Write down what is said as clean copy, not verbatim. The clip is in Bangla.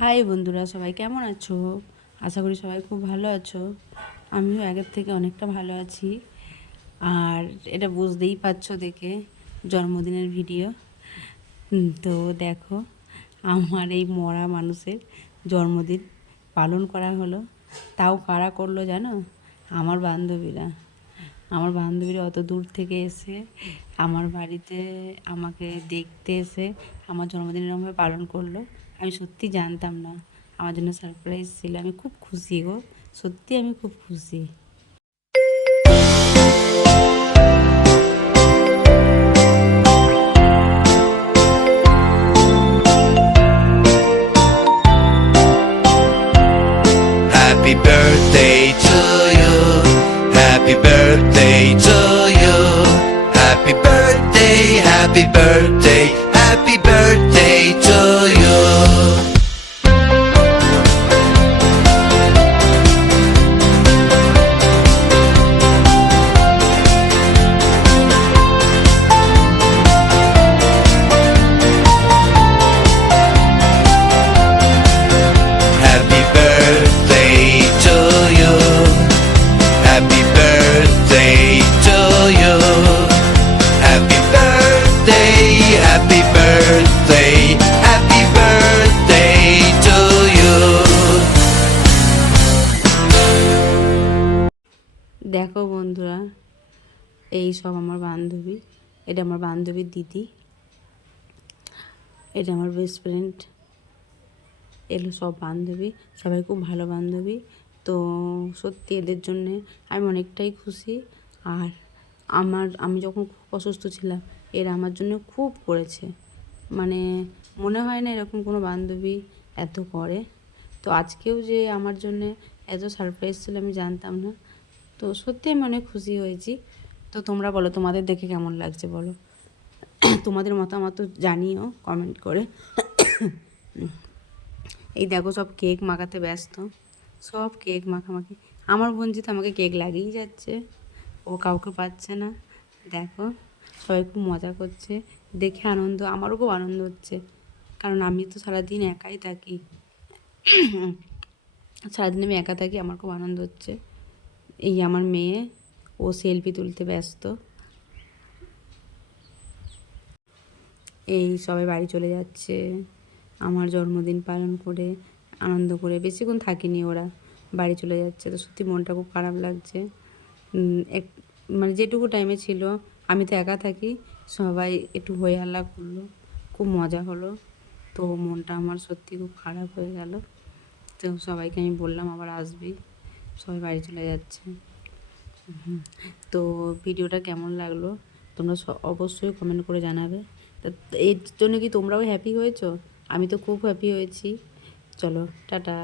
হাই বন্ধুরা, সবাই কেমন আছো? আশা করি সবাই খুব ভালো আছো। আমিও আগের থেকে অনেকটা ভালো আছি। আর এটা বুঝতেই পারছো দেখে, জন্মদিনের ভিডিও। তো দেখো, আমার এই মরা মানুষের জন্মদিন পালন করা হলো। তাও কারা করলো জানো? আমার বান্ধবীরা। আমার বান্ধবীরা অত দূর থেকে এসে আমার বাড়িতে আমাকে দেখতে এসে আমার জন্মদিন এরকমভাবে পালন করলো। আমি সত্যি জানতাম না। আমার জন্য সারপ্রাইজ ছিল। আমি খুব খুশি গো, সত্যি আমি খুব খুশি। Happy birthday to you. Happy birthday to you. Happy birthday, happy birthday, happy birthday to you. Happy birthday to you. Happy birthday to you. Happy birthday, happy birthday, happy birthday to you. দেখো বন্ধুরা, এই সব আমার বান্ধবী। এটা আমার বান্ধবীর দিদি, এটা আমার বেস্ট ফ্রেন্ড। এগুলো সব বান্ধবী, সবাই খুব ভালো বান্ধবী। তো সত্যি এদের জন্যে আমি অনেকটাই খুশি। আর আমি যখন খুব অসুস্থ ছিলাম, এরা আমার জন্য খুব করেছে। মানে মনে হয় না এরকম কোনো বান্ধবী এত করে। তো আজকেও যে আমার জন্যে এত সারপ্রাইজ ছিল আমি জানতাম না। তো সত্যি আমি অনেক খুশি হয়েছি। তো তোমরা বলো, তোমাদের দেখে কেমন লাগছে বলো। তোমাদের মতামত জানিও কমেন্ট করে। এই দেখো, সব কেক মাখাতে ব্যস্ত, সব কেক মাখামাখি। আমার বোনজি তো আমাকে কেক লাগিয়েই যাচ্ছে, ও কাউকে পাচ্ছে না। দেখো, সবাই খুব মজা করছে, দেখে আনন্দ, আমারও খুব আনন্দ হচ্ছে। কারণ আমি তো সারাদিন একাই থাকি, সারাদিন আমি একা থাকি, আমার খুব আনন্দ হচ্ছে। এই আমার মেয়ে, ও সেলফি তুলতে ব্যস্ত। এই সবাই বাড়ি চলে যাচ্ছে আমার জন্মদিন পালন করে, আনন্দ করে। বেশিক্ষণ থাকিনি, ওরা বাড়ি চলে যাচ্ছে। তো সত্যি মনটা খুব খারাপ লাগছে। এক মানে যেটুকু টাইমে ছিল, আমি তো একা থাকি, সবাই একটু হই হাল্লা করলো, খুব মজা হলো। তো মনটা আমার সত্যি খুব খারাপ হয়ে গেল। তো সবাইকে আমি বললাম আবার আসবি, সবাই বাড়ি চলে যাচ্ছে। তো ভিডিওটা কেমন লাগলো তোমরা অবশ্যই কমেন্ট করে জানাবে। তা এর জন্য কি তোমরাও হ্যাপি হয়েছো? আমি তো খুব হ্যাপি হয়েছি। চলো, টাটা।